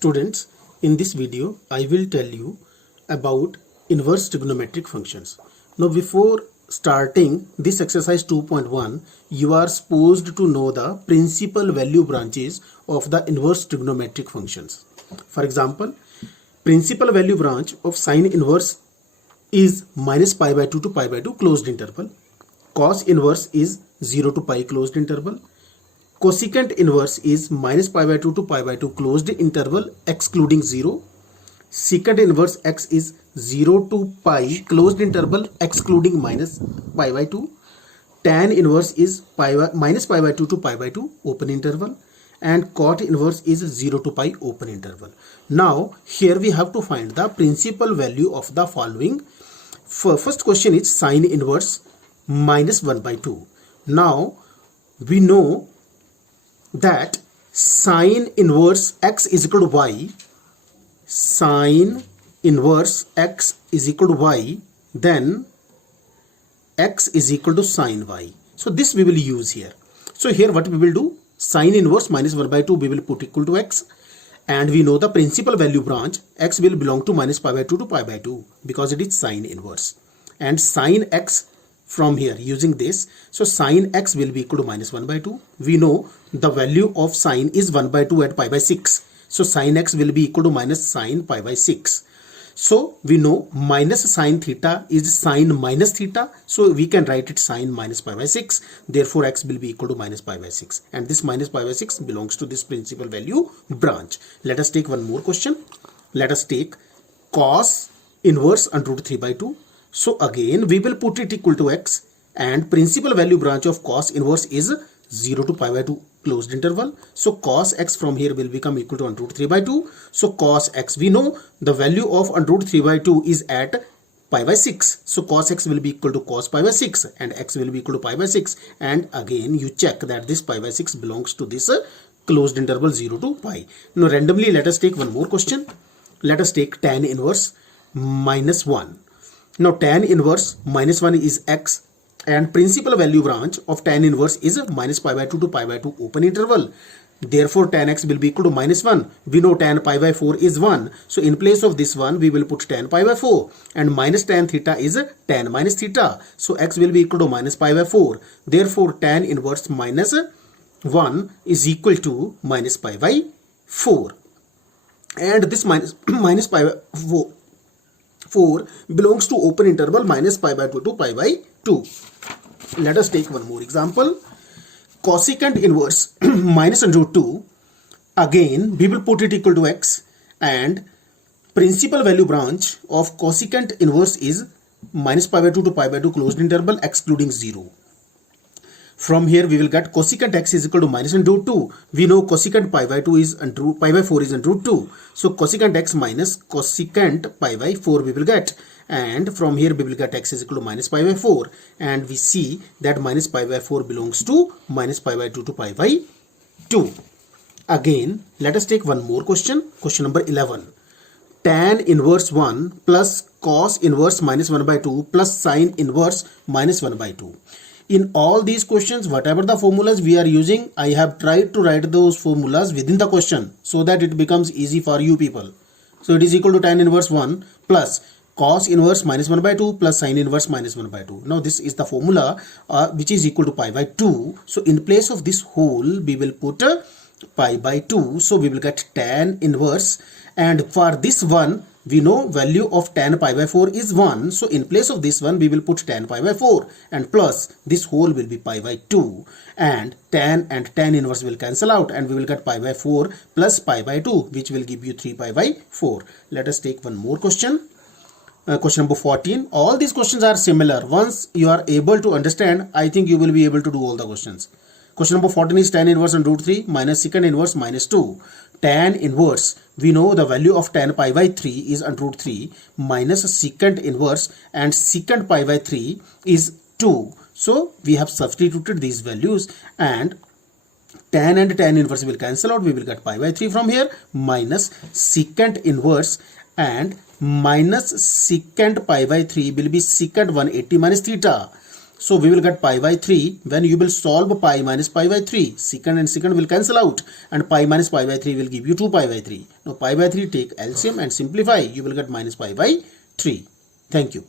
Students, in this video, I will tell you about inverse trigonometric functions. Now, before starting this exercise 2.1, you are supposed to know the principal value branches of the inverse trigonometric functions. For example, principal value branch of sine inverse is minus pi by 2 to pi by 2 closed interval. Cos inverse is 0 to pi closed interval. Cosecant inverse is minus pi by 2 to pi by 2 closed interval excluding 0. Secant inverse x is 0 to pi closed interval excluding minus pi by 2. Tan inverse is minus pi by 2 to pi by 2 open interval. And cot inverse is 0 to pi open interval. Now here we have to find the principal value of the following. First question is sine inverse minus 1 by 2. Now we know that sine inverse x is equal to y, sine inverse x is equal to y, then x is equal to sine y. So this we will use here. So here what we will do, sine inverse minus 1 by 2 we will put equal to x, and we know the principal value branch x will belong to minus pi by 2 to pi by 2 because it is sine inverse, and sine x from here using this, so sine x will be equal to minus 1 by 2. We know the value of sine is 1 by 2 at pi by 6. So sine x will be equal to minus sine pi by 6. So we know minus sine theta is sine minus theta. So we can write it sine minus pi by 6. Therefore x will be equal to minus pi by 6. And this minus pi by 6 belongs to this principal value branch. Let us take one more question. Let us take cos inverse under root 3 by 2. So again we will put it equal to x, and principal value branch of cos inverse is 0 to pi by 2 closed interval. So cos x from here will become equal to under root 3 by 2. So cos x, we know the value of under root 3 by 2 is at pi by 6. So cos x will be equal to cos pi by 6 and x will be equal to pi by 6. And again you check that this pi by 6 belongs to this closed interval 0 to pi. Now randomly let us take one more question. Let us take tan inverse minus 1. Now tan inverse minus 1 is x, and principal value branch of tan inverse is minus pi by 2 to pi by 2 open interval. Therefore tan x will be equal to minus 1. We know tan pi by 4 is 1. So in place of this 1 we will put tan pi by 4, and minus tan theta is tan minus theta. So x will be equal to minus pi by 4. Therefore tan inverse minus 1 is equal to minus pi by 4. And this minus pi by 4 belongs to open interval minus pi by 2 to pi by 2. Let us take one more example. Cosecant inverse minus under root 2. Again we will put it equal to x, and principal value branch of cosecant inverse is minus pi by 2 to pi by 2 closed interval excluding 0. From here we will get cosecant x is equal to minus under root 2. We know cosecant pi by 2 is under root, pi by 4 is under root 2. So cosecant x minus cosecant pi by 4 we will get. And from here we will get x is equal to minus pi by 4. And we see that minus pi by 4 belongs to minus pi by 2 to pi by 2. Again, let us take one more question. Question number 11. Tan inverse 1 plus cos inverse minus 1 by 2 plus sine inverse minus 1 by 2. In all these questions, whatever the formulas we are using, I have tried to write those formulas within the question so that it becomes easy for you people. So it is equal to tan inverse 1 plus cos inverse minus 1 by 2 plus sine inverse minus 1 by 2. Now this is the formula which is equal to pi by 2. So in place of this whole we will put pi by 2. So we will get tan inverse, and for this one we know value of tan pi by 4 is 1. So in place of this one we will put tan pi by 4, and plus this whole will be pi by 2, and tan inverse will cancel out, and we will get pi by 4 plus pi by 2, which will give you 3 pi by 4. Let us take one more question. Question number 14. All these questions are similar. Once you are able to understand, I think you will be able to do all the questions. Question number 14 is tan inverse under root 3 minus secant inverse minus 2. Tan inverse, we know the value of tan pi by 3 is under root 3 minus secant inverse, and secant pi by 3 is 2. So we have substituted these values, and tan and tan inverse will cancel out. We will get pi by 3 from here minus secant inverse, and minus secant pi by 3 will be secant 180 minus theta. So we will get pi by 3 when you will solve pi minus pi by 3. Secant and secant will cancel out and pi minus pi by 3 will give you 2 pi by 3. Now pi by 3 take LCM and simplify. You will get minus pi by 3. Thank you.